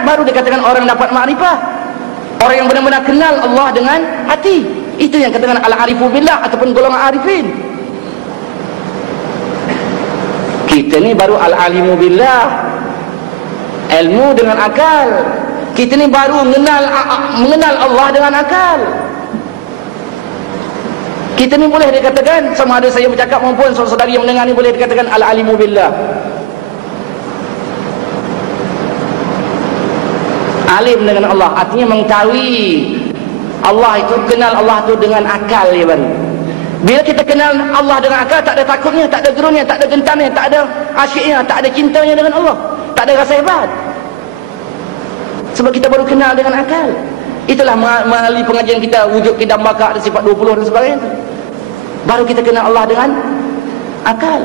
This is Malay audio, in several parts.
hakikat, baru dikatakan orang dapat makrifah. Orang yang benar-benar kenal Allah dengan hati. Itu yang katakan al-arifu billah ataupun golongan arifin. Kita ni baru al-alimu billah, ilmu dengan akal. Kita ni baru mengenal Allah dengan akal. Kita ni boleh dikatakan, sama ada saya bercakap maupun saudara-saudari yang mendengar ni, boleh dikatakan al-alimu billah. Alim dengan Allah artinya mengetahui Allah itu, kenal Allah itu dengan akal dia baru. Bila kita kenal Allah dengan akal, tak ada takutnya, tak ada gerunnya, tak ada gentarnya, tak ada asyiknya, tak ada cintanya dengan Allah, tak ada rasa hebat. Sebab kita baru kenal dengan akal. Itulah melalui pengajian kita, wujud kidam baka, ada sifat 20 dan sebagainya. Baru kita kenal Allah dengan akal.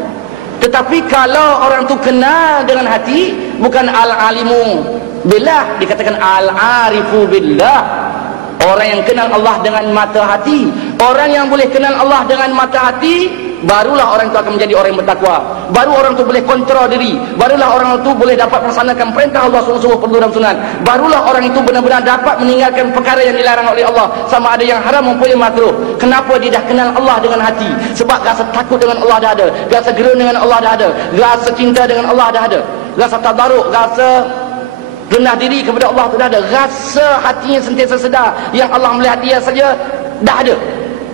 Tetapi kalau orang tu kenal dengan hati, bukan al-alimu billah, dikatakan al-arifu billah. Orang yang kenal Allah dengan mata hati. Orang yang boleh kenal Allah dengan mata hati, barulah orang itu akan menjadi orang yang bertakwa. Baru orang itu boleh kontrol diri. Barulah orang itu boleh dapat melaksanakan perintah Allah sungguh-sungguh, perlu dan sunat. Barulah orang itu benar-benar dapat meninggalkan perkara yang dilarang oleh Allah, sama ada yang haram maupun yang makruh. Kenapa? Dia dah kenal Allah dengan hati. Sebab rasa takut dengan Allah dah ada, rasa gerun dengan Allah dah ada, rasa cinta dengan Allah dah ada, rasa tadaruk, rasa rendah diri kepada Allah itu dah ada, rasa hatinya sentiasa sedar yang Allah melihat dia saja dah ada.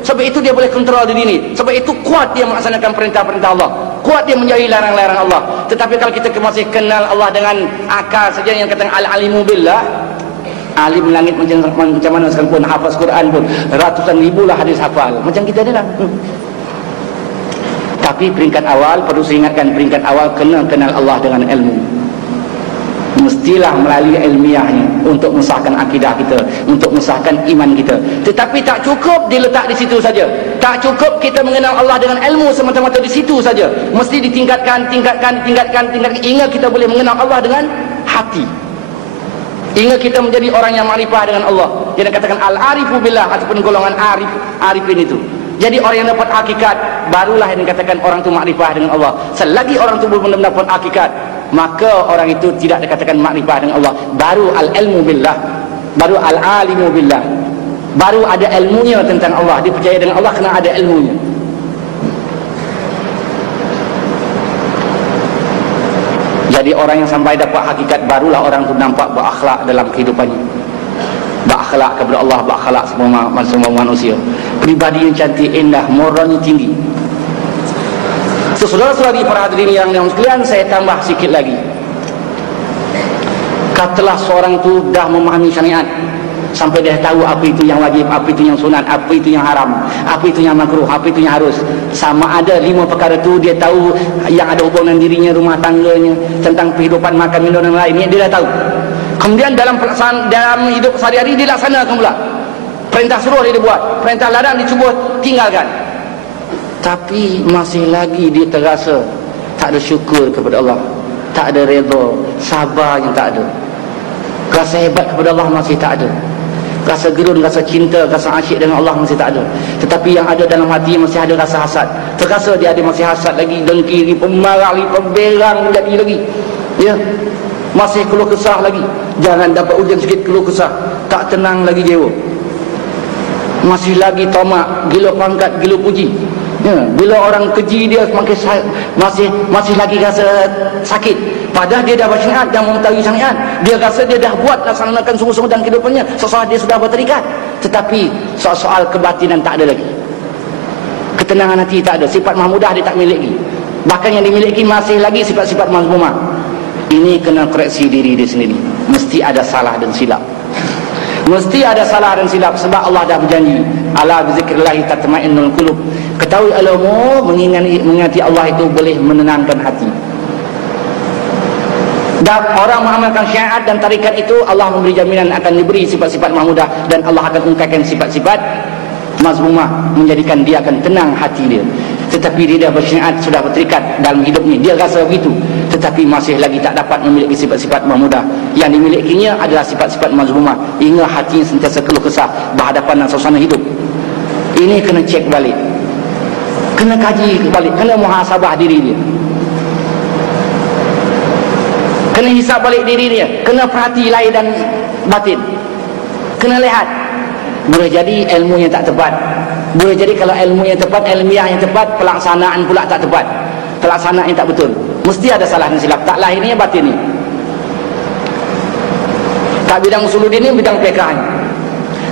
Sebab itu dia boleh kontrol diri ni. Sebab itu kuat dia melaksanakan perintah-perintah Allah, kuat dia menjauhi larang-larang Allah. Tetapi kalau kita masih kenal Allah dengan akal saja, yang kata al-alimu billah, alim langit macam mana sekalipun, hafaz Quran pun ratusan ribu lah hadis hafal, macam kita ni lah. Tapi peringkat awal, perlu saya ingatkan, peringkat awal kena kenal Allah dengan ilmu. Mestilah melalui ilmiahnya untuk mensahkan akidah kita, untuk mensahkan iman kita. Tetapi tak cukup diletak di situ saja. Tak cukup kita mengenal Allah dengan ilmu semata-mata di situ saja. Mesti tingkatkan hingga kita boleh mengenal Allah dengan hati. Hingga kita menjadi orang yang makrifah dengan Allah. Dia katakan al-arifu billah ataupun golongan arifin itu. Jadi orang yang dapat hakikat, barulah yang dikatakan orang itu makrifah dengan Allah. Selagi orang itu belum mendapat hakikat, maka orang itu tidak dikatakan makrifah dengan Allah. Baru al-ilmu billah, baru al-alimu billah, baru ada ilmunya tentang Allah. Dia percaya dengan Allah kena ada ilmunya. Jadi orang yang sampai dapat hakikat, barulah orang itu nampak berakhlak dalam kehidupannya, berakhlak kepada Allah, berakhlak semua manusia. Pribadi yang cantik, indah, moralnya tinggi. Saudara-saudari para hadirin yang sekalian, saya tambah sikit lagi. Katalah seorang tu dah memahami syariat sampai dia tahu apa itu yang wajib, apa itu yang sunat, apa itu yang haram, apa itu yang makruh, apa itu yang harus. Sama ada 5 perkara tu dia tahu, yang ada hubungan dirinya, rumah tangganya, tentang kehidupan makan minum dan lainnya dia dah tahu. Kemudian dalam pelaksanaan, dalam hidup sehari-hari dia laksanakan pula. Perintah suruh dia buat, perintah larang dicuba tinggalkan. Tapi masih lagi dia terasa tak ada syukur kepada Allah, tak ada redha, sabar yang tak ada, rasa hebat kepada Allah masih tak ada, rasa gerun, rasa cinta, rasa asyik dengan Allah masih tak ada. Tetapi yang ada dalam hati masih ada rasa hasad. Terasa dia ada masih hasad lagi, dengki, pemarah, pemberang jadi lagi, ya, masih keluh kesah lagi. Jangan dapat ujian sikit keluh kesah, tak tenang lagi jiwa. Masih lagi tamak, gila pangkat, gila puji, ya. Bila orang keji dia masih lagi rasa sakit. Padahal dia dah bersyariat, dah mengetahui syariat, dia rasa dia dah buat, laksanakan sungguh-sungguh dalam kehidupannya, seolah dia sudah berterikat. Tetapi soal kebatinan tak ada lagi, ketenangan hati tak ada, sifat mahmudah dia tak miliki. Bahkan yang dimiliki masih lagi sifat-sifat mazmumah. Ini kena koreksi diri dia sendiri. Mesti ada salah dan silap, mesti ada salah dan silap. Sebab Allah dah berjanji, ala bizikrillahi tatma'innul qulub. Ketahui ilmu, mengingati Allah itu boleh menenangkan hati. Dan orang mengamalkan syariat dan tarikat itu, Allah memberi jaminan akan diberi sifat-sifat mahmudah, dan Allah akan ungkapkan sifat-sifat mazmumah, menjadikan dia akan tenang hati dia. Tetapi dia dah bersyariat, sudah berterikat dalam hidup ni, dia rasa begitu, tetapi masih lagi tak dapat memiliki sifat-sifat mahmudah. Yang dimilikinya adalah sifat-sifat mazmumah, hingga hatinya sentiasa keluh kesah berhadapan dengan suasana hidup. Ini kena cek balik, kena kaji balik, kena muhasabah diri dia, Kena hisap balik diri dia, kena perhati lahir dan batin, kena lihat. Boleh jadi ilmu yang tak tepat, boleh jadi kalau ilmu yang tepat, ilmiah yang tepat, pelaksanaan pula tak tepat, pelaksanaan yang tak betul. Mesti ada salah dan silap, tak lahirnya batin ni. Tak bidang usuluddin ni, bidang fiqh ni.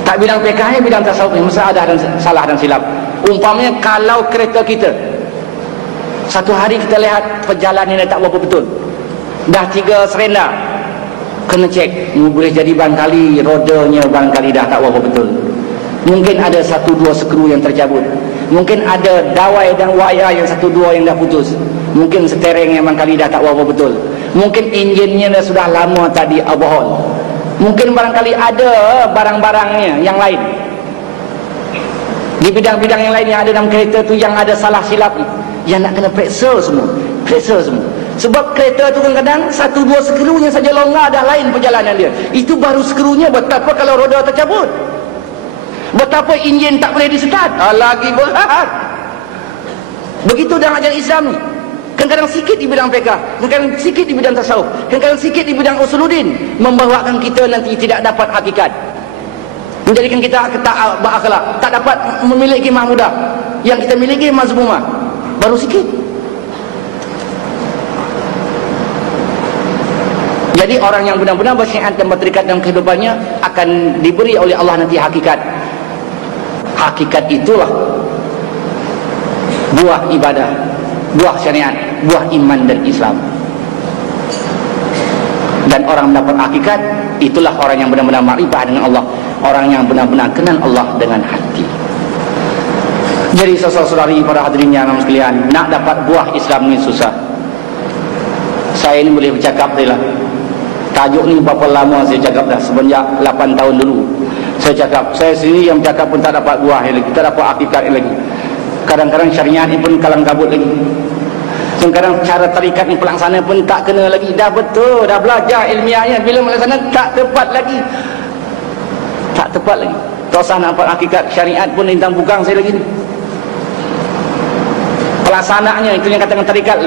Tak bidang fiqh ni, bidang tasawuf ni, mesti ada salah dan silap. Umpamanya kalau kereta kita satu hari kita lihat perjalanan tak berapa betul, dah 3 serenda, kena cek. Boleh jadi barangkali rodanya barangkali dah tak berapa betul. Mungkin ada 1-2 skru yang tercabut, mungkin ada dawai dan wayar yang 1-2 yang dah putus, mungkin steering yang barangkali dah tak berapa betul, mungkin enjinnya dah sudah lama tadi overhaul, mungkin barangkali ada barang-barangnya yang lain. Di bidang-bidang yang lain yang ada dalam kereta tu yang ada salah silap ni, yang nak kena periksa semua, periksa semua. Sebab kereta tu kadang-kadang 1-2 skrunya saja longgar dah lain perjalanan dia. Itu baru skrunya, betapa kalau roda tercabut, betapa enjin tak boleh di-start, lagi berat. Begitu dalam ajaran Islam ni. Kadang-kadang sikit di bidang fiqh, kadang-kadang sikit di bidang tasawuf, kadang-kadang sikit di bidang usuluddin, membawakan kita nanti tidak dapat hakikat, menjadikan kita tak berakhlak, tak dapat memiliki mahmudah. Yang kita miliki mazmumah, baru sikit. Jadi orang yang benar-benar bersyariat dan berterikat dalam kehidupannya akan diberi oleh Allah nanti hakikat. Hakikat itulah buah ibadah, buah syariat, buah iman dan Islam. Dan orang mendapat hakikat, itulah orang yang benar-benar makrifah dengan Allah, orang yang benar-benar kenal Allah dengan hati. Jadi saudara-saudari, para hadirin yang sekalian, nak dapat buah Islam ni susah. Saya ni boleh bercakap dia lah. Tajuk ni berapa lama saya cakap dah, semenjak 8 tahun dulu saya cakap. Saya sendiri yang cakap pun tak dapat buah lagi, tak dapat hakikat lagi. Kadang-kadang syariat ni pun kalang kabut lagi. Kadang-kadang cara tarikat ni pelaksana pun tak kena lagi. Dah betul, dah belajar ilmiahnya, bila melaksana tak tepat lagi, tak tepat lagi. Tak usah nak dapat hakikat syariat pun lintang bugang saya lagi ni. Pelaksanaannya itu yang katakan tarikat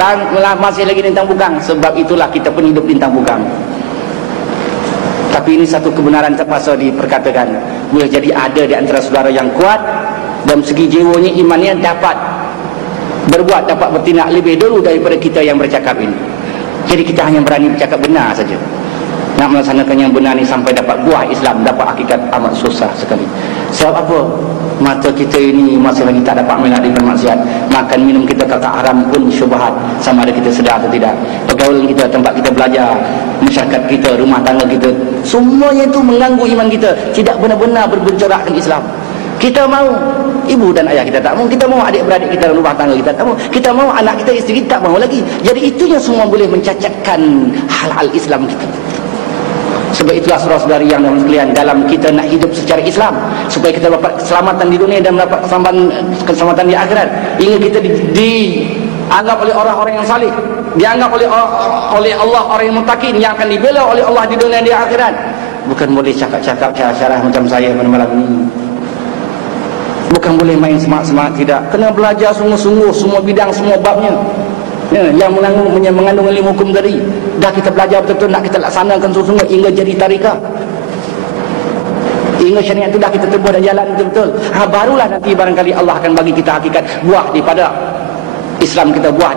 masih lagi lintang bugang. Sebab itulah kita pun hidup lintang bugang. Tapi ini satu kebenaran terpaksa diperkatakan. Boleh jadi ada di antara saudara yang kuat, dalam segi jiwanya, imannya dapat berbuat, dapat bertindak lebih dulu daripada kita yang bercakap ini. Jadi kita hanya berani bercakap benar saja. Nak melaksanakan yang benar ni sampai dapat buah Islam, dapat hakikat, amat susah sekali. Sebab apa? Mata kita ini masih lagi tak dapat menghadapkan maksiat. Makan minum kita kakak haram pun syubhat, sama ada kita sedar atau tidak. Pergaulan kita, tempat kita belajar, masyarakat kita, rumah tangga kita, semuanya itu mengganggu iman kita, tidak benar-benar berbencorakkan Islam. Kita mau ibu dan ayah kita tak mau, kita mau adik-beradik kita dalam rumah tangga kita tak mau, kita mau anak kita, isteri kita tak mau lagi. Jadi itu yang semua boleh mencacatkan hal-hal Islam kita. Sebab itulah saudara-saudari yang sekalian, dalam kita nak hidup secara Islam, supaya kita dapat keselamatan di dunia dan mendapat keselamatan di akhirat, hingga kita dianggap oleh orang-orang yang saleh, dianggap oleh Allah orang yang muttaqin, yang akan dibela oleh Allah di dunia dan di akhirat. Bukan boleh cakap-cakap syarah macam saya pada malam ini. Bukan boleh main semangat-semangat, tidak. Kena belajar sungguh-sungguh semua bidang, semua babnya. Ya, yang mengandung ilmu hukum tadi, dah kita belajar betul-betul, nak kita laksanakan sungguh-sungguh hingga jadi tarikah, hingga syariat itu dah kita tebuh dan jalan betul-betul. Barulah nanti barangkali Allah akan bagi kita hakikat buah daripada Islam kita, buah